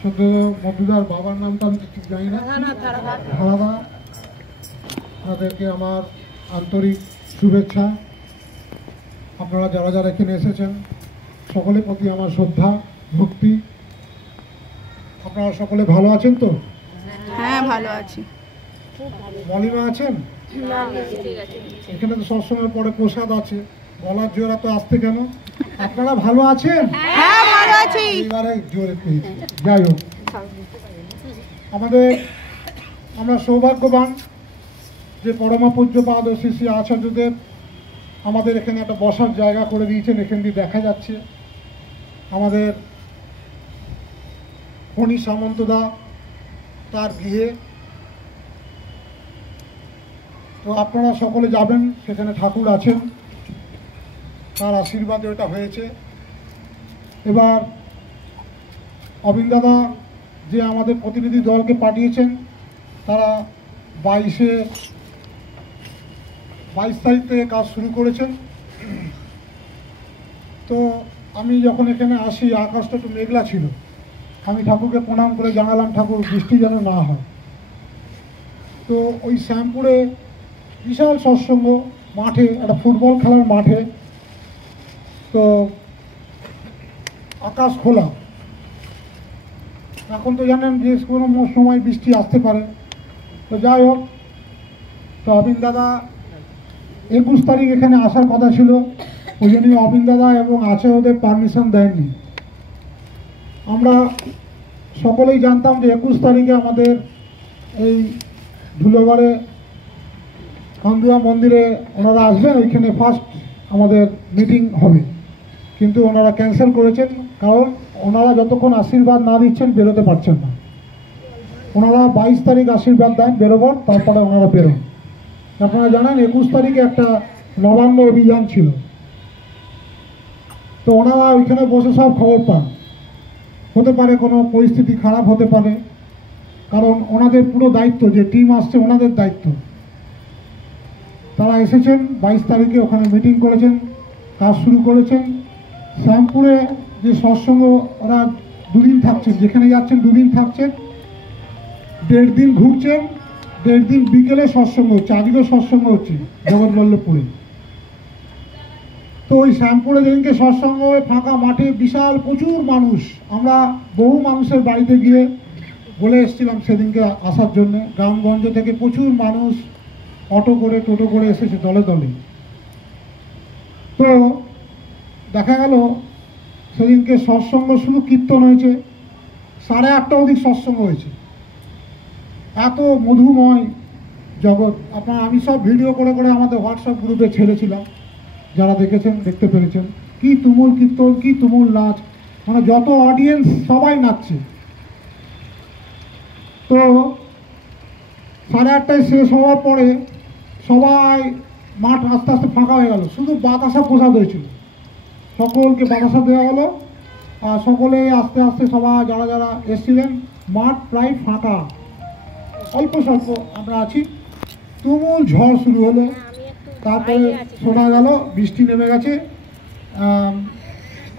শুধু মধুদার বাবার নামটা আমি ঠিক জানি না, ধারাদা, তাদেরকে আমার আন্তরিক শুভেচ্ছা। আপনারা যারা যারা এখানে এসেছেন সকলের প্রতি আমার শ্রদ্ধা ভক্তি। আপনারা সকলে ভালো আছেন তো? হ্যাঁ ভালো আছি। মলিমা আছেন? এখানে তো সবসময় পরে প্রসাদ আছে, গলার জোর এত আসতে কেন? আপনারা ভালো আছেন? হ্যাঁ ভালো আছি। এবারে জোরে পেয়েছি। যাই হোক, আমরা সৌভাগ্যবান যে পরমা পূজ্যপাদ শ্রী শ্রী আচার্যদেব আমাদের এখানে একটা বসার জায়গা করে দিয়েছেন। এখান দিয়ে দেখা যাচ্ছে আমাদের ফণী সামন্তদা তার গৃহে। তো আপনারা সকলে যাবেন, সেখানে ঠাকুর আছেন, তার আশীর্বাদে ওটা হয়েছে। এবার অবিন দাদা যে আমাদের প্রতিনিধি দলকে পাঠিয়েছেন, তারা 22 তারিখ থেকে কাজ শুরু করেছেন। তো আমি যখন এখানে আসি আকাশটা একটু মেঘলা ছিল, আমি ঠাকুরকে প্রণাম করে জানালাম ঠাকুর বৃষ্টি যেন না হয়। তো ওই শ্যামপুরে বিশাল সৎসঙ্গ মাঠে, একটা ফুটবল খেলার মাঠে, তো আকাশ খোলা। এখন তো জানেন যে কোনো সময় বৃষ্টি আসতে পারে। তো যাই হোক, তো অবিন দাদা 21 তারিখ এখানে আসার কথা ছিল, ওই জন্যই অবিন দাদা এবং আচার্যদের পারমিশন দেননি। আমরা সকলেই জানতাম যে 21 তারিখে আমাদের এই ধুলোগড়ে কান্দুয়া মন্দিরে ওনারা আসবেন, ওইখানে ফার্স্ট আমাদের মিটিং হবে, কিন্তু ওনারা ক্যান্সেল করেছেন। কারণ ওনারা যতক্ষণ আশীর্বাদ না দিচ্ছেন বেরোতে পারছেন না। ওনারা 22 তারিখ আশীর্বাদ দেন বেরোবেন, তারপরে ওনারা বেরোন। আপনারা জানেন 21 তারিখে একটা নবান্ন অভিযান ছিল, তো ওনারা ওইখানে বসে সব খবর পান। হতে পারে কোনো পরিস্থিতি খারাপ হতে পারে, কারণ ওনাদের পুরো দায়িত্ব, যে টিম আসছে ওনাদের দায়িত্ব। তারা এসেছেন 22 তারিখে, ওখানে মিটিং করেছেন, কাজ শুরু করেছেন। শ্যামপুরে যে সৎসঙ্গ, ওরা 2 দিন থাকছেন, যেখানে যাচ্ছেন 2 দিন থাকছেন, 1.5 দিন ঘুরছেন, 1.5 দিন বিকেলে সৎসঙ্গ হচ্ছে। আজকেও সৎসঙ্গ হচ্ছে জগৎবল্লভপুরে। তো ওই শ্যামপুরে যেদিনকে সৎসঙ্গ ফাঁকা মাঠে বিশাল প্রচুর মানুষ, আমরা বহু মানুষের বাড়িতে গিয়ে বলে এসেছিলাম সেদিনকে আসার জন্যে। গ্রামগঞ্জ থেকে প্রচুর মানুষ অটো করে টোটো করে এসেছে দলে দলে। তো দেখা গেল সেদিনকে সৎসঙ্গ শুধু কীর্তন হয়েছে, 8:30 অবধি সৎসঙ্গ হয়েছে। এত মধুময় জগৎ। আমি সব ভিডিও করে করে আমাদের হোয়াটসঅ্যাপ গ্রুপে ছেড়েছিলাম, যারা দেখেছেন দেখতে পেরেছেন। কি তুমুল কীর্তন, কি তুমুল নাচ, মানে যত অডিয়েন্স সবাই নাচছে। তো 8:30টায় শেষ হওয়ার পরে সবাই মাঠ আস্তে আস্তে ফাঁকা হয়ে গেল, শুধু বাতাসা প্রসাদ হয়েছিল। সকলকে বাতাসা দেওয়া হলো, আর সকলে আস্তে আস্তে সবাই যারা যারা এসেছিলেন, মাঠ প্রায় ফাঁকা, অল্প স্বল্প আমরা আছি। তুমুল ঝড় শুরু হলো, তারপরে শোনা গেল বৃষ্টি নেমে গেছে।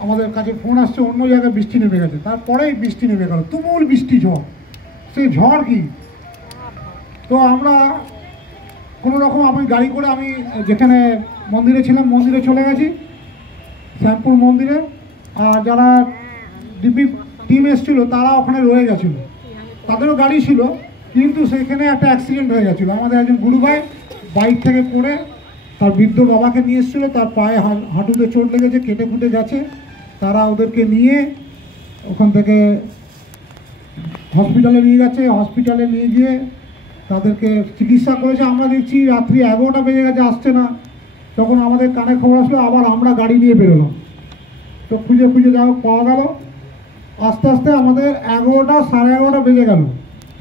আমাদের কাছে ফোন আসছে অন্য জায়গায় বৃষ্টি নেমে গেছে, তারপরেই বৃষ্টি নেমে গেল, তুমুল বৃষ্টি ঝড়। সেই ঝড় কি, তো আমরা কোনো রকম আমি গাড়ি করে, আমি যেখানে মন্দিরে ছিলাম মন্দিরে চলে গেছি, শ্যামপুর মন্দিরে। আর যারা ডিপি টিম এসেছিলো তারা ওখানে রয়ে গেছিলো, তাদেরও গাড়ি ছিল, কিন্তু সেখানে একটা অ্যাক্সিডেন্ট হয়ে গেছিলো। আমাদের একজন গুরু ভাই বাইক থেকে পড়ে তার বৃদ্ধ বাবাকে নিয়ে এসেছিলো, তার পায়ে হাঁটুতে চোট লেগেছে, কেটে ফুটে গেছে। তারা ওদেরকে নিয়ে ওখান থেকে হসপিটালে নিয়ে গেছে, হসপিটালে নিয়ে গিয়ে তাদেরকে চিকিৎসা করেছে। আমরা দেখছি রাত্রি 11টা বেজে গেছে, আসছে না। তখন আমাদের কানে খবর আসলো, আবার আমরা গাড়ি নিয়ে বেরোলাম। তো খুঁজে খুঁজে যাও পাওয়া গেল। আস্তে আস্তে আমাদের 11টা 11:30 বেজে গেল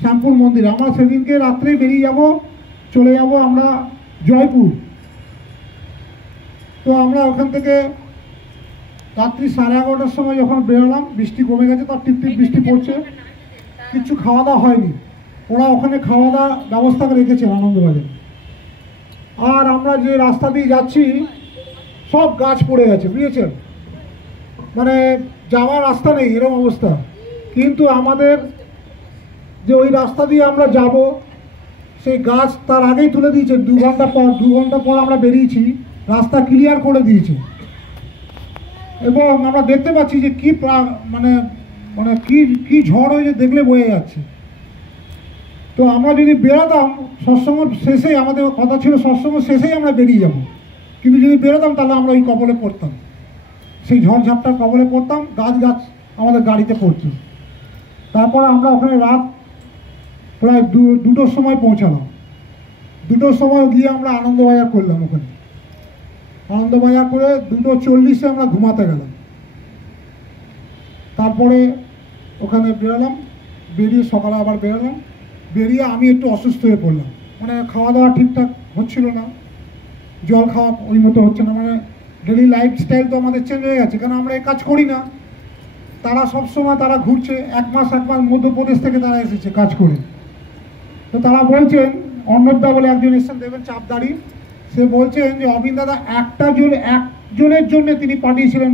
শ্যামপুর মন্দিরে। আমরা সেদিনকে রাত্রেই বেরিয়ে যাব, চলে যাব আমরা জয়পুর। তো আমরা ওখান থেকে রাত্রি 11:30টার সময় যখন বেরোলাম, বৃষ্টি কমে গেছে, তার টিপ টিপ বৃষ্টি পড়ছে, কিচ্ছু খাওয়া দাওয়া হয়নি। ওরা ওখানে খাওয়া দাওয়া ব্যবস্থা করে রেখেছে আনন্দবাজারে। আর আমরা যে রাস্তা দিয়ে যাচ্ছি সব গাছ পড়ে গেছে, বুঝেছেন, মানে যাওয়ার রাস্তা নেই, এরকম অবস্থা। কিন্তু আমাদের যে ওই রাস্তা দিয়ে আমরা যাব, সেই গাছ তার আগেই তুলে দিয়েছে। 2 ঘন্টা পর আমরা বেরিয়েছি, রাস্তা ক্লিয়ার করে দিয়েছে। এবং আমরা দেখতে পাচ্ছি যে কি মানে মানে কি কি ঝড় হয়েছে দেখলে বোঝা যাচ্ছে। তো আমরা যদি বেরোতাম সৎসঙ্গ শেষেই, আমাদের কথা ছিল সৎসঙ্গ শেষেই আমরা বেরিয়ে যাব, কিন্তু যদি বেরোতাম তাহলে আমরা ওই কবলে পড়তাম, সেই ঝড়ঝাপটার কবলে পড়তাম, গাছ আমাদের গাড়িতে পড়তো। তারপরে আমরা ওখানে রাত প্রায় 2টোর সময় পৌঁছালাম। 2টোর সময় গিয়ে আমরা আনন্দবাজার করলাম। ওখানে আনন্দবাজার করে 2:40-এ আমরা ঘুমাতে গেলাম। তারপরে ওখানে বেরোলাম, বেরিয়ে সকালে আবার বেরোলাম। বেরিয়ে আমি একটু অসুস্থ হয়ে পড়লাম, মানে খাওয়া দাওয়া ঠিকঠাক হচ্ছিল না, জল খাওয়া ওই মতো হচ্ছে না, মানে ডেলি লাইফস্টাইল তো আমাদের চেঞ্জ হয়ে গেছে, কারণ আমরা এই কাজ করি না। তারা সবসময় তারা ঘুরছে, এক মাস মধ্যপ্রদেশ থেকে তারা এসেছে কাজ করে। তো তারা বলছেন, অর্ণবদা বলে একজন এসেছেন, দেবেন চাপদারি, সে বলছেন যে অবিন দাদা একজনের জন্য তিনি পাঠিয়েছিলেন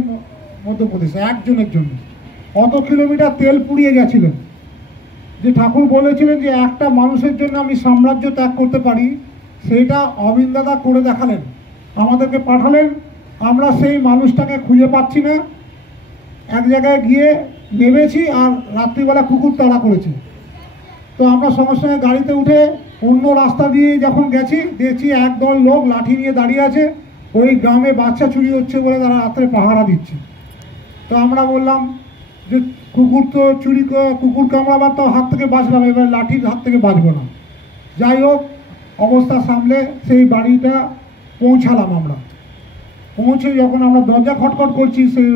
মধ্যপ্রদেশে, একজনের জন্য অত কিলোমিটার তেল পুড়িয়ে গেছিলেন। যে ঠাকুর বলেছিলেন যে একটা মানুষের জন্য আমি সাম্রাজ্য ত্যাগ করতে পারি, সেইটা অবিন দাদা করে দেখালেন, আমাদেরকে পাঠালেন। আমরা সেই মানুষটাকে খুঁজে পাচ্ছি না। এক জায়গায় গিয়ে নেমেছি, আর রাত্রিবেলা কুকুর তাড়া করেছে। তো আমরা সঙ্গে সঙ্গে গাড়িতে উঠে অন্য রাস্তা দিয়ে যখন গেছি, দেখছি একদল লোক লাঠি নিয়ে দাঁড়িয়ে আছে, ওই গ্রামে বাচ্চা চুরি হচ্ছে বলে তারা রাত্রে পাহারা দিচ্ছে। তো আমরা বললাম যে কুকুর তো কুকুর কামড়াবার তো হাত থেকে বাঁচলাম, এবার লাঠির হাত থেকে বাঁচবো না। যাই হোক, অবস্থা সামলে সেই বাড়িটা পৌঁছালাম। আমরা পৌঁছে যখন আমরা দরজা খটখট করছি, সেই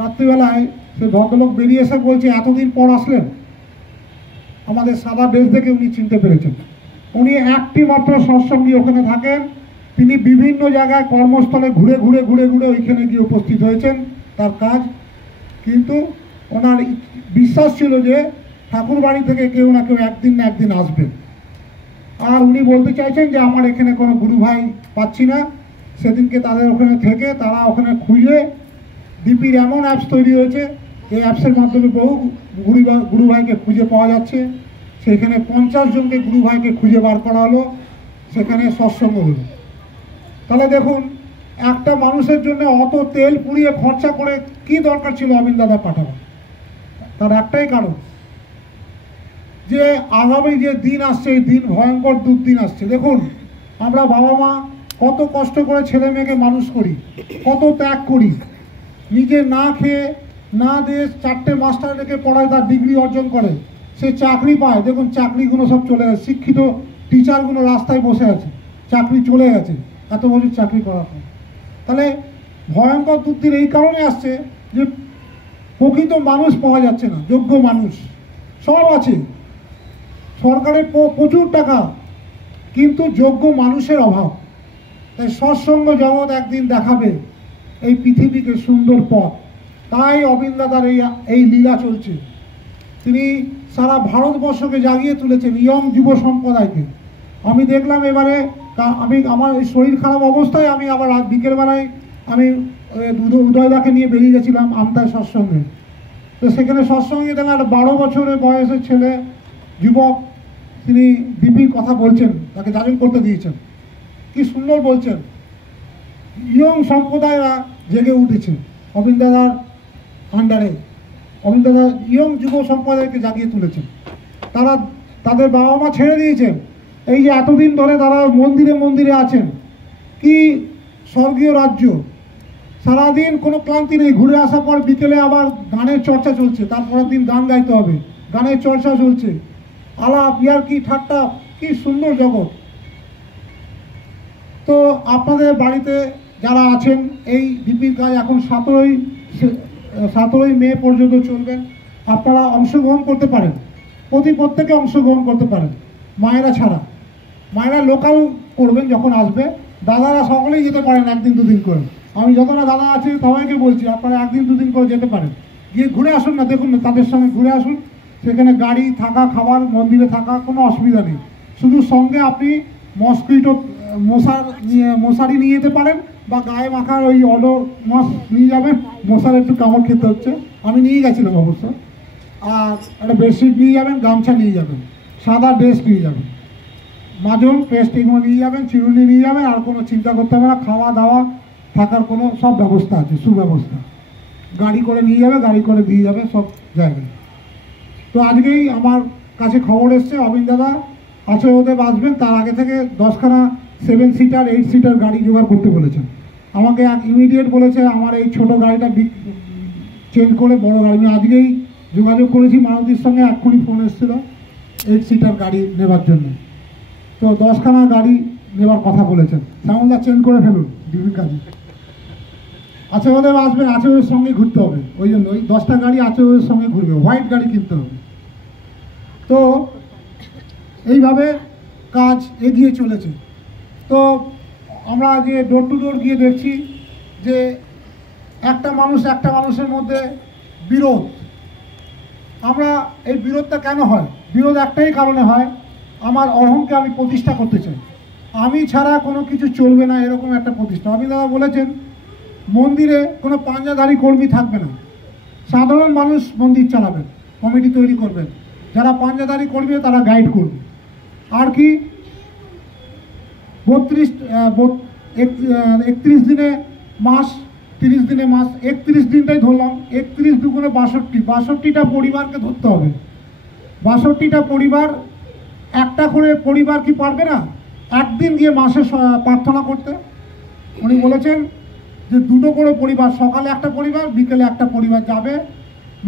রাত্রিবেলায় সেই ভদ্রলোক বেরিয়ে এসে বলছে, এতদিন পর আসলেন। আমাদের সাদা ড্রেস দেখে উনি চিনতে পেরেছেন। উনি একটি মাত্র সৎসঙ্গী ওখানে থাকেন, তিনি বিভিন্ন জায়গায় কর্মস্থলে ঘুরে ঘুরে ঘুরে ঘুরে ওইখানে গিয়ে উপস্থিত হয়েছেন, তার কাজ। কিন্তু ওনার বিশ্বাস ছিল যে ঠাকুর বাড়ি থেকে কেউ না কেউ একদিন না একদিন আসবেন। আর উনি বলতে চাইছেন যে আমার এখানে কোনো গুরু ভাই পাচ্ছি না। সেদিনকে তাদের ওখানে থেকে তারা ওখানে খুঁজে, ডিপির এমন অ্যাপস তৈরি হয়েছে, এই অ্যাপসের মাধ্যমে বহু গুরু ভাইকে খুঁজে পাওয়া যাচ্ছে। সেখানে 50 জনকে গুরু ভাইকে খুঁজে বার করা হলো, সেখানে সৎসঙ্গ হলো। তাহলে দেখুন, একটা মানুষের জন্য অত তেল পুড়িয়ে খরচা করে কি দরকার ছিল অবিন দাদা পাঠানো? তার একটাই কারণ, যে আগামী যে দিন আসছে, এই দিন ভয়ঙ্কর দুর্দিন আসছে। দেখুন, আমরা বাবা মা কত কষ্ট করে ছেলে মেয়েকে মানুষ করি, কত ত্যাগ করি, নিজে না খেয়ে না দিয়ে 4টে মাস্টার রেখে পড়ায়, তার ডিগ্রি অর্জন করে, সে চাকরি পায়। দেখুন, চাকরিগুলো সব চলে গেছে, শিক্ষিত টিচারগুলো রাস্তায় বসে আছে, চাকরি চলে গেছে, এত বছর চাকরি করার পর। তাহলে ভয়ঙ্কর দুর্দিন এই কারণে আসছে যে প্রকৃত মানুষ পাওয়া যাচ্ছে না। যোগ্য মানুষ সব আছে, সরকারের প্রচুর টাকা, কিন্তু যোগ্য মানুষের অভাব। তাই সৎসঙ্গ জগৎ একদিন দেখাবে এই পৃথিবীকে সুন্দর পথ। তাই অবিন দাদার এই লীলা চলছে। তিনি সারা ভারতবর্ষকে জাগিয়ে তুলেছেন, ইয়ং যুব সম্প্রদায়কে। আমি দেখলাম এবারে, আমার এই শরীর খারাপ অবস্থায় আমি আবার বিকেলবেলায় আমি উদয়দাকে নিয়ে বেরিয়ে গেছিলাম আমতায় সৎসঙ্গে। তো সেখানে সৎসঙ্গে দেখলাম একটা 12 বছরের বয়সের ছেলে, যুবক, তিনি ডিপির কথা বলছেন, তাকে যাজন করতে দিয়েছেন। কি সুন্দর বলছেন। ইয়ং সম্প্রদায়রা জেগে উঠেছে অবিন দাদার আন্ডারে। অবিন দাদা ইয়ং যুব সম্প্রদায়কে জাগিয়ে তুলেছেন। তারা তাদের বাবা মা ছেড়ে দিয়েছেন, এই যে এতদিন ধরে তারা মন্দিরে মন্দিরে আছেন। কি স্বর্গীয় রাজ্য, সারাদিন কোনো ক্লান্তি নেই। ঘুরে আসার পর বিকেলে আবার গানের চর্চা চলছে, তারপরের দিন গান গাইতে হবে, গানের চর্চা চলছে, আলাপ ইয়ার্কি ঠাট্টা, কি সুন্দর জগৎ। তো আপনাদের বাড়িতে যারা আছেন, এই ডিপির কাজ এখন 17ই মে পর্যন্ত চলবেন। আপনারা অংশগ্রহণ করতে পারেন, প্রত্যেকে অংশগ্রহণ করতে পারেন, মায়েরা ছাড়া। মায়েরা লোকাল করবেন যখন আসবে, দাদারা সকলেই যেতে পারেন 1 দিন 2 দিন করে। আমি যতটা দাদা আছে সবাইকে বলছি, আপনারা 1 দিন 2 দিন করে যেতে পারেন, গিয়ে ঘুরে আসুন না। দেখুন না, তাদের সঙ্গে ঘুরে আসুন। সেখানে গাড়ি, থাকা, খাবার, মন্দিরে থাকা, কোনো অসুবিধা নেই। শুধু সঙ্গে আপনি মশারি নিয়ে যেতে পারেন, বা গায়ে মাখার ওই মাছ নিয়ে যাবেন। মশার একটু কামড় খেতে হচ্ছে, আমি নিয়ে গেছিলাম অবশ্য। আর একটা বেডশিট নিয়ে যাবেন, গামছা নিয়ে যাবেন, সাদা ড্রেস নিয়ে যাবেন, মাজন পেস্ট এগুলো নিয়ে যাবেন, চিরুনি নিয়ে যাবেন। আর কোনো চিন্তা করতে হবে না, খাওয়া দাওয়া থাকার কোনো সব ব্যবস্থা আছে, সুব্যবস্থা। গাড়ি করে নিয়ে যাবে, গাড়ি করে দিয়ে যাবে সব জায়গায়। তো আজকেই আমার কাছে খবর এসছে অবিন দাদা আছে ওদের আসবেন, তার আগে থেকে 10খানা 7 সিটার 8 সিটার গাড়ি জোগাড় করতে বলেছেন। আমাকে ইমিডিয়েট বলেছে আমার এই ছোটো গাড়িটা চেঞ্জ করে বড় গাড়ি। আমি আজকেই যোগাযোগ করেছি মারুতির সঙ্গে, এক্ষুনি ফোন এসেছিলো 8 সিটার গাড়ি নেবার জন্য। তো 10খানা গাড়ি নেবার কথা বলেছেন। শ্যামলদা চেঞ্জ করে ফেলুন ডিবির কাজে। আছে ওদের আসবেন, আছে ওদের সঙ্গে ঘুরতে হবে, ওই জন্য ওই 10টা গাড়ি আছে ওদের সঙ্গে ঘুরবে, হোয়াইট গাড়ি কিনতে হবে। তো এইভাবে কাজ এগিয়ে চলেছে। তো আমরা যে ডোর টু ডোর গিয়ে দেখছি যে একটা মানুষের মধ্যে বিরোধ। আমরা এই বিরোধটা কেন হয়? বিরোধ একটাই কারণে হয়, আমার অহংকে আমি প্রতিষ্ঠা করতে চাই, আমি ছাড়া কোনো কিছু চলবে না, এরকম একটা প্রতিষ্ঠা। আমি দাদা বলেছেন মন্দিরে কোনো পাঞ্জাধারী কর্মী থাকবে না, সাধারণ মানুষ মন্দির চালাবেন, কমিটি তৈরি করবেন, যারা পাঞ্জাধারী করবে তারা গাইড করবে। আর কি 31 দিনে মাস, 30 দিনে মাস, 31 দিনটাই ধরলাম, 31 দুগুণে 62টা পরিবারকে ধরতে হবে। 62টা পরিবার, একটা করে পরিবার কি পারবে না একদিন গিয়ে মাসে প্রার্থনা করতে? উনি বলেছেন যে 2টো করে পরিবার, সকালে একটা পরিবার, বিকেলে একটা পরিবার যাবে,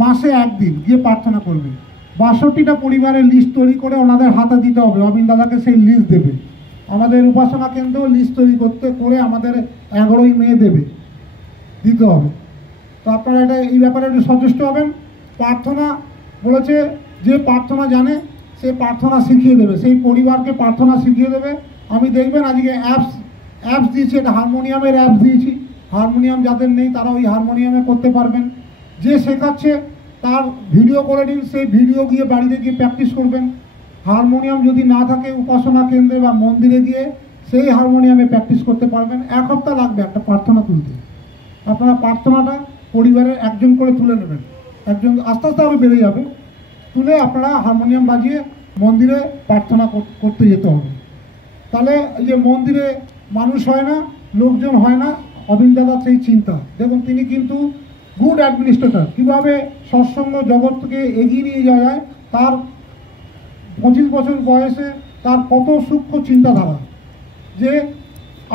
মাসে একদিন গিয়ে প্রার্থনা করবে। 62টা পরিবারের লিস্ট তৈরি করে ওনাদের হাতে দিতে হবে, অবিন দাদাকে সেই লিস্ট দেবে। আমাদের উপাসনা কেন্দ্র লিস্ট তৈরি করে আমাদের 11ই মে দিতে হবে। তো আপনারা এটা এই ব্যাপারে একটু সচেষ্ট হবেন। প্রার্থনা বলেছে যে প্রার্থনা জানে সে প্রার্থনা শিখিয়ে দেবে, সেই পরিবারকে প্রার্থনা শিখিয়ে দেবে। আমি দেখবেন আজকে অ্যাপস দিয়েছি, এটা হারমোনিয়ামের অ্যাপস দিয়েছি, হারমোনিয়াম যাদের নেই তারা ওই হারমোনিয়ামে করতে পারবেন। যে শেখাচ্ছে তার ভিডিও করে নিন, সেই ভিডিও গিয়ে বাড়িতে গিয়ে প্র্যাকটিস করবেন। হারমোনিয়াম যদি না থাকে উপাসনা কেন্দ্রে বা মন্দিরে গিয়ে সেই হারমোনিয়ামে প্র্যাকটিস করতে পারবেন। 1 সপ্তাহ লাগবে একটা প্রার্থনা তুলতে। আপনারা প্রার্থনাটা পরিবারের একজন করে তুলে নেবেন, একজন আস্তে আস্তে আরও বেড়ে যাবে, তুলে আপনারা হারমোনিয়াম বাজিয়ে মন্দিরে প্রার্থনা করতে যেতে হবে। তাহলে এই যে মন্দিরে মানুষ হয় না, লোকজন হয় না, অবিন দাদার সেই চিন্তা দেখুন। তিনি কিন্তু গুড অ্যাডমিনিস্ট্রেটর, কীভাবে সৎসঙ্গ জগৎকে এগিয়ে নিয়ে যাওয়া যায়, তার 25 বছর বয়সে তার কত সূক্ষ্ম চিন্তাধারা, যে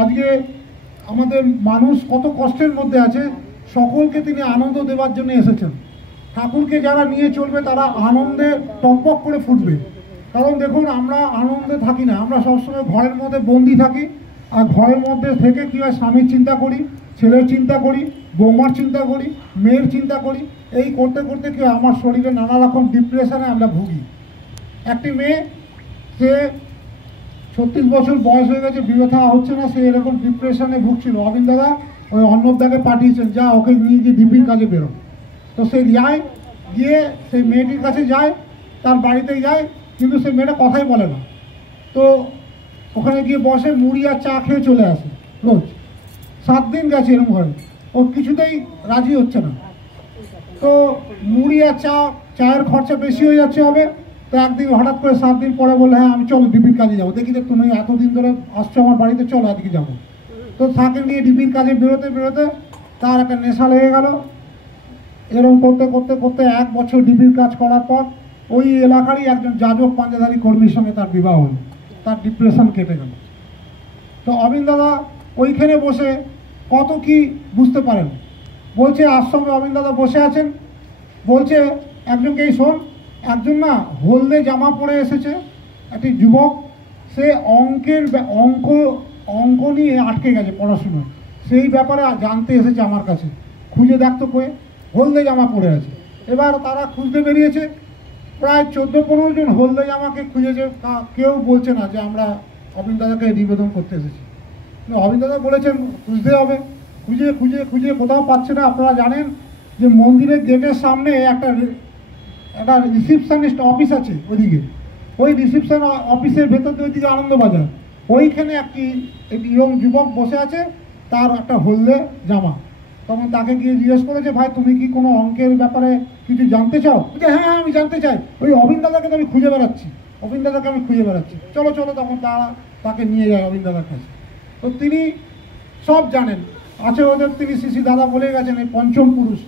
আজকে আমাদের মানুষ কত কষ্টের মধ্যে আছে, সকলকে তিনি আনন্দ দেওয়ার জন্য এসেছেন। ঠাকুরকে যারা নিয়ে চলবে তারা আনন্দে টকবক করে ফুটবে। কারণ দেখুন আমরা আনন্দে থাকি না, আমরা সবসময় ঘরের মধ্যে বন্দি থাকি। আর ঘরের মধ্যে থেকে কী হয়, স্বামীর চিন্তা করি, ছেলের চিন্তা করি, বৌমার চিন্তা করি, মেয়ের চিন্তা করি, এই করতে করতে কি আমার শরীরে নানা রকম ডিপ্রেশনে আমরা ভুগি। একটি মেয়ে, সে 36 বছর বয়স হয়ে গেছে, বিয়ে থা হচ্ছে না, সে এরকম ডিপ্রেশনে ভুগছিল। অবিন দাদা ওই অন্নদাকে পাঠিয়েছেন, যা ওকে নিয়ে গিয়ে ডিপির কাজে বেরো। তো সে যায়, গিয়ে সেই মেয়েটির কাছে যায়, তার বাড়িতে যায়, কিন্তু সে মেয়েটা কথাই বলে না। তো ওখানে গিয়ে বসে, মুড়ি আর চা খেয়ে চলে আসে রোজ। 7 দিন গেছে এরকম ঘরে, ও কিছুতেই রাজি হচ্ছে না। তো মুড়ি আর চায়ের খরচা বেশি হয়ে যাচ্ছে হবে। তো একদিন হঠাৎ করে 7 দিন পরে বললে, হ্যাঁ আমি চলো ডিপির কাজে যাবো। দেখি তুমি এতদিন ধরে আসছো আমার বাড়িতে, চলো আজকে যাবো। তো তাকে নিয়ে ডিপির কাজে বেরোতে বেরোতে তার একটা নেশা লেগে গেল। এরকম করতে করতে করতে 1 বছর ডিপির কাজ করার পর ওই এলাকারই একজন যাজক পাঞ্জাধারী কর্মীর সঙ্গে তার বিবাহ হল, তার ডিপ্রেশন কেটে গেল। তো অবিন দাদা ওইখানে বসে কত কি বুঝতে পারেন। বলছে আশ্রমে অবিন দাদা বসে আছেন, বলছে একজনকে, এই শোন, একজন না হলদে জামা পরে এসেছে, একটি যুবক, সে অঙ্ক নিয়ে আটকে গেছে পড়াশুনোয়, সেই ব্যাপারে জানতে এসেছে আমার কাছে, খুঁজে দেখতো কয়ে, হলদে জামা পরে আছে। এবার তারা খুঁজতে বেরিয়েছে, প্রায় 14-15 জন হলদে জামাকে খুঁজেছে, কেউ বলছে না যে আমরা অবিন দাদাকে নিবেদন করতে এসেছি। অবিন দাদা বলেছেন খুঁজতে হবে, খুঁজে খুঁজে খুঁজে কোথাও পাচ্ছে না। আপনারা জানেন যে মন্দিরের গেটের সামনে একটা রিসিপশনিস্ট অফিস আছে ওইদিকে, ওই রিসিপশন অফিসের ভেতর দিয়ে ওইদিকে আনন্দবাজার, ওইখানে একটি ইয়ং যুবক বসে আছে, তার একটা হলদে জামা। তখন তাকে গিয়ে জিজ্ঞেস করেছে, ভাই তুমি কি কোনো অঙ্কের ব্যাপারে কিছু জানতে চাও? যে হ্যাঁ হ্যাঁ আমি জানতে চাই, ওই অবিন দাদাকে তো আমি খুঁজে বেড়াচ্ছি, অবিন দাদাকে আমি খুঁজে বেড়াচ্ছি, চলো চলো। তখন তারা তাকে নিয়ে যায় অবিন দাদার কাছে। তো তিনি সব জানেন, আছে ওদের, তিনি শ্রী দাদা বলে গেছেন এই পঞ্চম পুরুষ,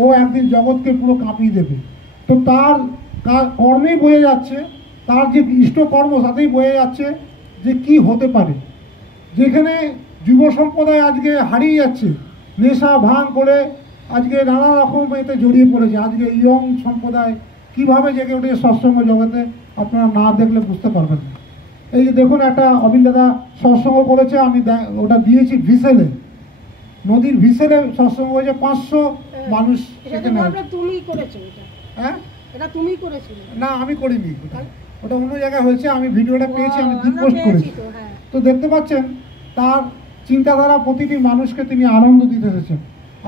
ও একদিন জগৎকে পুরো কাঁপিয়ে দেবে। তো তার কর্মেই বোঝা যাচ্ছে, তার যে ইষ্টকর্ম তাতেই বোঝা যাচ্ছে যে কি হতে পারে। যেখানে যুব সম্প্রদায় আজকে হারিয়ে যাচ্ছে, নেশা ভাঙ করে আজকে নানা রকম এতে জড়িয়ে পড়েছে, আজকে ইয়ং সম্প্রদায় কীভাবে জেগে উঠে সৎসঙ্গ জগতে আপনারা না দেখলে বুঝতে পারবেন না। এই যে দেখুন একটা অবিন দাদা সৎসঙ্গ করেছে, আমি ওটা দিয়েছি ভিসেলে, নদীর ভিসেলে সৎসঙ্গ হয়েছে, 500 মানুষ সেখানে। তুমি করেছো এটা? হ্যাঁ এটা তুমি করেছো? না আমি করিনি, ওটা অন্য জায়গায় হয়েছে, আমি ভিডিওটা পেয়েছি, আমি রিপোস্ট করেছি। তো দেখতে পাচ্ছেন তার চিন্তাধারা, প্রতিটি মানুষকে তিনি আনন্দ দিতে এসেছেন।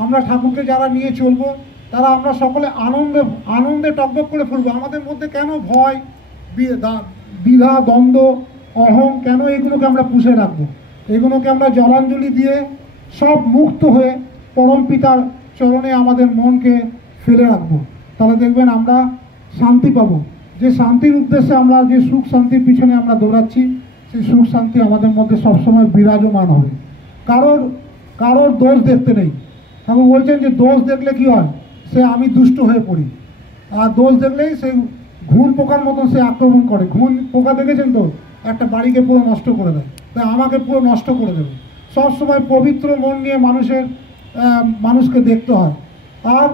আমরা ঠাকুরকে যারা নিয়ে চলবো তারা আমরা সকলে আনন্দে টকবক করে ফুলবো। আমাদের মধ্যে কেন ভয়, দ্বিধা, দ্বন্দ্ব, অহং, কেন এগুলোকে আমরা পুষে রাখবো? এগুলোকে আমরা জলাঞ্জলি দিয়ে সব মুক্ত হয়ে পরম পিতার চরণে আমাদের মনকে ফেলে রাখবো। তাহলে দেখবেন আমরা শান্তি পাবো। যে শান্তির উদ্দেশ্যে আমরা, যে সুখ শান্তির পিছনে আমরা দৌড়াচ্ছি, সেই সুখ শান্তি আমাদের মধ্যে সবসময় বিরাজমান হবে। কারোর দোষ দেখতে নেই। ঠাকুর বলছেন যে দোষ দেখলে কি হয়, সে আমি দুষ্ট হয়ে পড়ি, আর দোষ দেখলেই সে ঘুণ পোকার মতন সে আক্রমণ করে। ঘুণ পোকা দেখেছেন তো, একটা বাড়িকে পুরো নষ্ট করে দেয়, তাই আমাকে পুরো নষ্ট করে দেবে। সবসময় পবিত্র মন নিয়ে মানুষকে দেখতে হয়, আর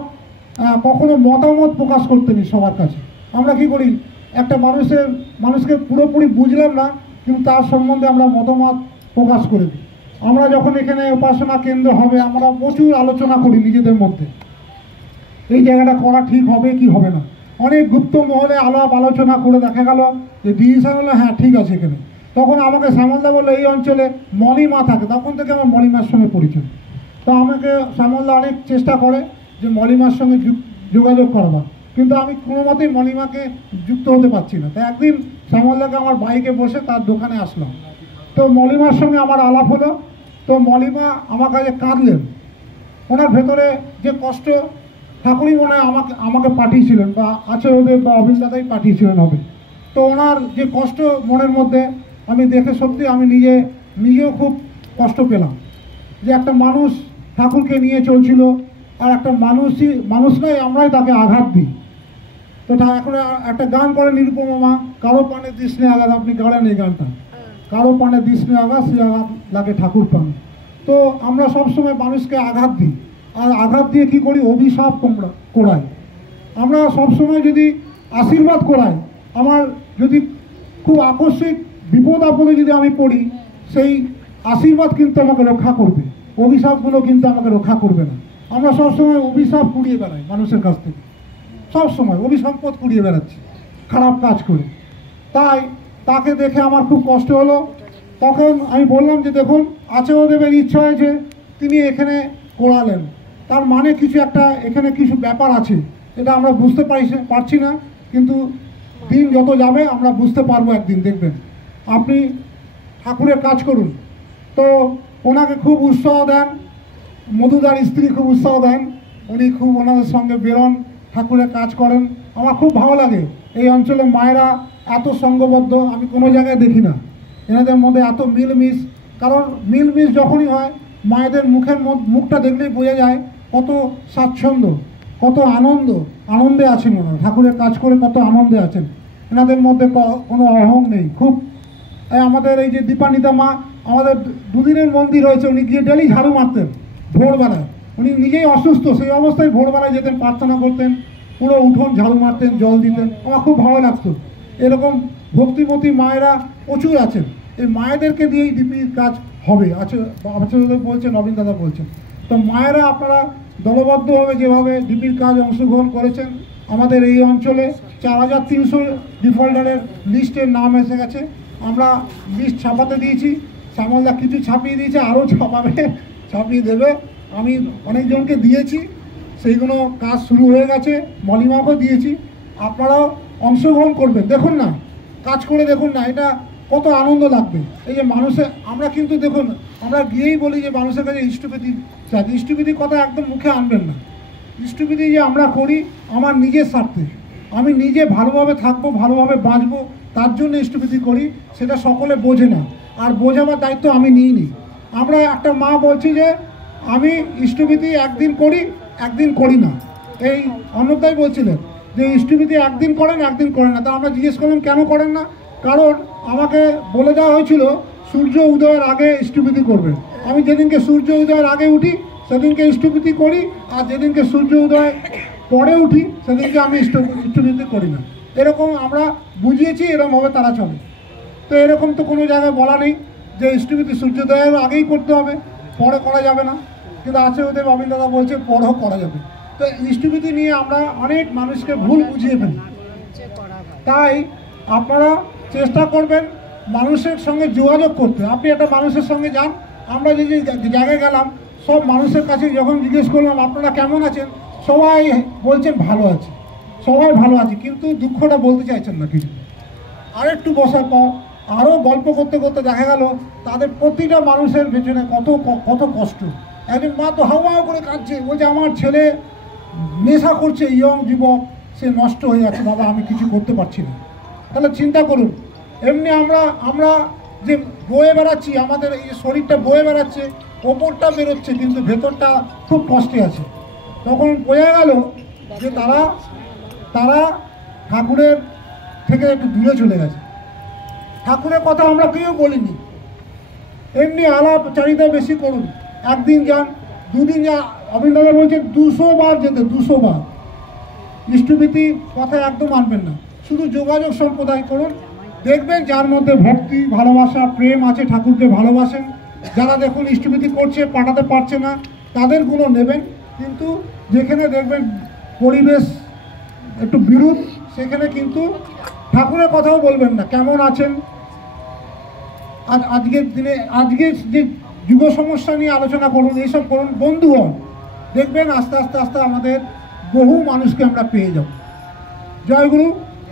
কখনো মতামত প্রকাশ করতে নেই সবার কাছে। আমরা কি করি, একটা মানুষকে পুরোপুরি বুঝলাম না, কিন্তু তার সম্বন্ধে আমরা মতামত প্রকাশ করে দিই। আমরা যখন এখানে উপাসনা কেন্দ্র হবে, আমরা প্রচুর আলোচনা করি নিজেদের মধ্যে, এই জায়গাটা করা ঠিক হবে কি হবে না। অনেক গুপ্ত মহলে আলাপ আলোচনা করে দেখা গেল যে ডিসিশন হলো হ্যাঁ ঠিক আছে এখানে। তখন আমাকে শ্যামলদা বললো এই অঞ্চলে মলিমা থাকে, তখন থেকে আমার মলিমার সঙ্গে পরিচয়। তো আমাকে শ্যামলদা অনেক চেষ্টা করে যে মলিমার সঙ্গে যোগাযোগ করবার, কিন্তু আমি কোনো মতেই মলিমাকে যুক্ত হতে পারছি না। তাই একদিন শ্যামলদাকে আমার বাইকে বসে তার দোকানে আসলাম, তো মলিমার সঙ্গে আমার আলাপ হলো। তো মলিমা আমার কাছে কাঁদলেন, ওনার ভেতরে যে কষ্ট, ঠাকুরই মনে হয় আমাকে পাঠিয়েছিলেন, বা আছে ওদের, বা অবিন দাদাই পাঠিয়েছিলেন হবে। তো ওনার যে কষ্ট মনের মধ্যে আমি দেখে সত্যি আমি নিজেও খুব কষ্ট পেলাম, যে একটা মানুষ ঠাকুরকে নিয়ে চলছিল, আর একটা মানুষ নয় আমরাই তাকে আঘাত দিই। তো এখন একটা গান করে নিরুপমা, কারো পানে দৃষ্ণে আঘাত, আপনি গাড়েন এই গানটা, কারো পানে দৃষ্ণে আঘাত, সে আঘাত লাগে ঠাকুর পানে। তো আমরা সবসময় মানুষকে আঘাত দিই, আর আঘাত দিয়ে কি করি, অভিশাপ করাই। আমরা সবসময় যদি আশীর্বাদ করাই, আমার যদি খুব আকস্মিক বিপদ আপদে যদি আমি পড়ি, সেই আশীর্বাদ কিন্তু আমাকে রক্ষা করবে, অভিশাপগুলো কিন্তু আমাকে রক্ষা করবে না। আমরা সবসময় অভিশাপ কুড়িয়ে বেড়াই মানুষের কাছ থেকে, সবসময় অভিসম্পদ কুড়িয়ে বেড়াচ্ছি খারাপ কাজ করে। তাই তাকে দেখে আমার খুব কষ্ট হলো। তখন আমি বললাম যে দেখুন, আচার্যদেবের ইচ্ছা হয়েছে, তিনি এখানে করালেন, তার মানে কিছু একটা এখানে কিছু ব্যাপার আছে, এটা আমরা বুঝতে পারছি না, কিন্তু দিন যত যাবে আমরা বুঝতে পারবো একদিন, দেখবেন। আপনি ঠাকুরের কাজ করুন। তো ওনাকে খুব উৎসাহ দেন, মধুদার স্ত্রী খুব উৎসাহ দেন, উনি খুব ওনাদের সঙ্গে বেরোন, ঠাকুরের কাজ করেন। আমার খুব ভালো লাগে, এই অঞ্চলে মায়েরা এত সঙ্গবদ্ধ আমি কোনো জায়গায় দেখি না, এনাদের মধ্যে এত মিলমিশ। কারণ মিলমিশ যখনই হয়, মায়েদের মুখটা দেখলেই বোঝা যায় কত স্বাচ্ছন্দ্য, কত আনন্দে আছেন ওনারা, ঠাকুরের কাজ করে কত আনন্দে আছেন। এনাদের মধ্যে কোনো অহং নেই। খুব আমাদের এই যে দীপানিতা মা, আমাদের দুদিনের মন্দির হয়েছে, উনি গিয়ে ডেলি ঝাড়ু মারতেন ভোরবেলায়। উনি নিজেই অসুস্থ, সেই অবস্থায় ভোরবেলায় যেতেন, প্রার্থনা করতেন, পুরো উঠোন ঝাড়ু মারতেন, জল দিতেন। আমার খুব ভালো লাগতো। এরকম ভক্তিমতী মায়েরা প্রচুর আছেন, এই মায়েদেরকে দিয়েই ডিপির কাজ হবে। আচার্যদেব বলছেন, অবিন দাদা বলছেন। তো মায়েরা আপনারা দলবদ্ধভাবে যেভাবে ডিপির কাজ অংশগ্রহণ করেছেন, আমাদের এই অঞ্চলে 4300 ডিফল্টারের লিস্টের নাম এসে গেছে। আমরা লিস্ট ছাপাতে দিয়েছি, শ্যামলদা কিছু ছাপিয়ে দিয়েছে, আরও ছাপিয়ে দেবে। আমি অনেকজনকে দিয়েছি, সেইগুলো কাজ শুরু হয়ে গেছে, মলিমাকেও দিয়েছি। আপনারাও অংশগ্রহণ করবেন, দেখুন না, কাজ করে দেখুন না, এটা কত আনন্দ লাগবে। এই যে মানুষের, আমরা কিন্তু দেখুন আমরা গিয়েই বলি যে মানুষের কাছে ইষ্টবিধি চাই, ইষ্টবিধির কথা একদম মুখে আনবেন না। ইষ্টবিধি যে আমরা করি আমার নিজের স্বার্থে, আমি নিজে ভালোভাবে থাকবো, ভালোভাবে বাঁচবো, তার জন্য ইষ্টবিধি করি। সেটা সকলে বোঝে না, আর বোঝাবার দায়িত্ব আমি নিইনি। আমরা একটা মা বলছি যে আমি ইষ্টবিধি একদিন করি, একদিন করি না। এই অন্যতাই বলছিলেন যে ইষ্টবিধি একদিন করেন, একদিন করেন না। তা আমরা জিজ্ঞেস করলাম কেন করেন না? কারণ আমাকে বলে দেওয়া হয়েছিল সূর্য উদয়ের আগে ইষ্টবিধি করবেন। আমি যেদিনকে সূর্য উদয়ের আগে উঠি সেদিনকে ইষ্টবিধি করি, আর যেদিনকে সূর্য উদয় পরে উঠি সেদিনকে আমি ইষ্টবিধি করি না। এরকম আমরা বুঝিয়েছি, এরকমভাবে তারা চলে। তো এরকম তো কোনো জায়গায় বলা নেই যে ইষ্টবিধি সূর্যোদয়ের আগেই করতে হবে, পরে করা যাবে না। কিন্তু আছে ওদের অমিন দাদা বলছে পরেও করা যাবে। তো ইষ্টবিধি নিয়ে আমরা অনেক মানুষকে ভুল বুঝিয়ে ফেলি। তাই আপনারা চেষ্টা করবেন মানুষের সঙ্গে যোগাযোগ করতে। আপনি একটা মানুষের সঙ্গে যান, আমরা যে যে জায়গায় গেলাম সব মানুষের কাছে যখন জিজ্ঞেস করলাম আপনারা কেমন আছেন, সবাই বলছেন ভালো আছে, সবাই ভালো আছে, কিন্তু দুঃখটা বলতে চাইছেন না কিছু। আর একটু বসার পর আরও গল্প করতে করতে দেখা গেল তাদের প্রতিটা মানুষের পেছনে কত কষ্ট। একজন মা তো হাওয়া করে কাঁদছে, বলছে আমার ছেলে নেশা করছে, ইয়ং যুবক, সে নষ্ট হয়ে যাচ্ছে, বাবা আমি কিছু করতে পারছি না। তাহলে চিন্তা করুন, এমনি আমরা যে বয়ে বেড়াচ্ছি, আমাদের এই শরীরটা বয়ে বেড়াচ্ছে, ওপরটা বেরোচ্ছে কিন্তু ভেতরটা খুব কষ্টে আছে। তখন বোঝা গেল যে তারা ঠাকুরের থেকে একটু দূরে চলে গেছে। ঠাকুরের কথা আমরা কেউ বলিনি, এমনি আলাপ চারিতা বেশি করুন। একদিন যান, দুদিন যান, অমিন দাদা বলছে 200 বার যেতে, 200 বার। ইষ্টবিধি কথা একদম মানবেন না, শুধু যোগাযোগ সম্প্রদায় করুন। দেখবেন যার মধ্যে ভক্তি, ভালোবাসা, প্রেম আছে, ঠাকুরকে ভালোবাসেন, যারা দেখুন ইষ্টবিধি করছে পাঠাতে পারছে না তাদেরগুলো নেবেন। কিন্তু যেখানে দেখবেন পরিবেশ একটু বিরূপ, সেখানে কিন্তু ঠাকুরের কথাও বলবেন না, কেমন আছেন। আজকের দিনে আজকের যে যুব সমস্যা নিয়ে আলোচনা করুন, এইসব করুন, বন্ধু হন, দেখবেন আস্তে আস্তে আস্তে আমাদের বহু মানুষকে আমরা পেয়ে যাব। জয়গুরু,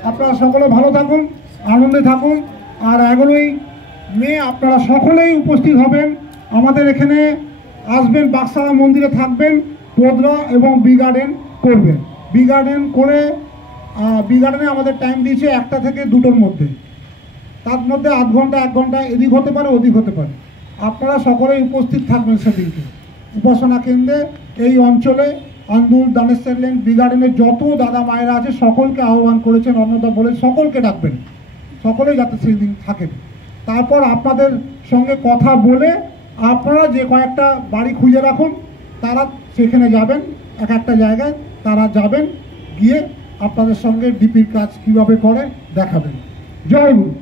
আপনারা সকলে ভালো থাকুন, আনন্দে থাকুন। আর 11ই মে আপনারা সকলেই উপস্থিত হবেন আমাদের এখানে, আসবেন, বাক্সারা মন্দিরে থাকবেন, পোদরা এবং বি গার্ডেন করবেন। বি গার্ডেন করে বি গার্ডেনে আমাদের টাইম দিয়েছে 1টা থেকে 2টোর মধ্যে, তার মধ্যে আধ ঘন্টা 1 ঘন্টা এদিক হতে পারে ওদিক হতে পারে। আপনারা সকলেই উপস্থিত থাকবেন সেদিনকে উপাসনা কেন্দ্রে। এই অঞ্চলে আন্দুল, দানেশ্বর লেন, বি গার্ডেনের যত দাদা মায়েরা আছে সকলকে আহ্বান করেছেন, অন্নদা বলে সকলকে ডাকবেন, সকলেই যাতে সেই দিন থাকেন। তারপর আপনাদের সঙ্গে কথা বলে আপনারা যে কয়েকটা বাড়ি খুঁজে রাখুন, তারা সেখানে যাবেন, একটা জায়গায় তারা যাবেন, গিয়ে আপনাদের সঙ্গে ডিপির কাজ কীভাবে করে দেখাবেন। জয় গুরু।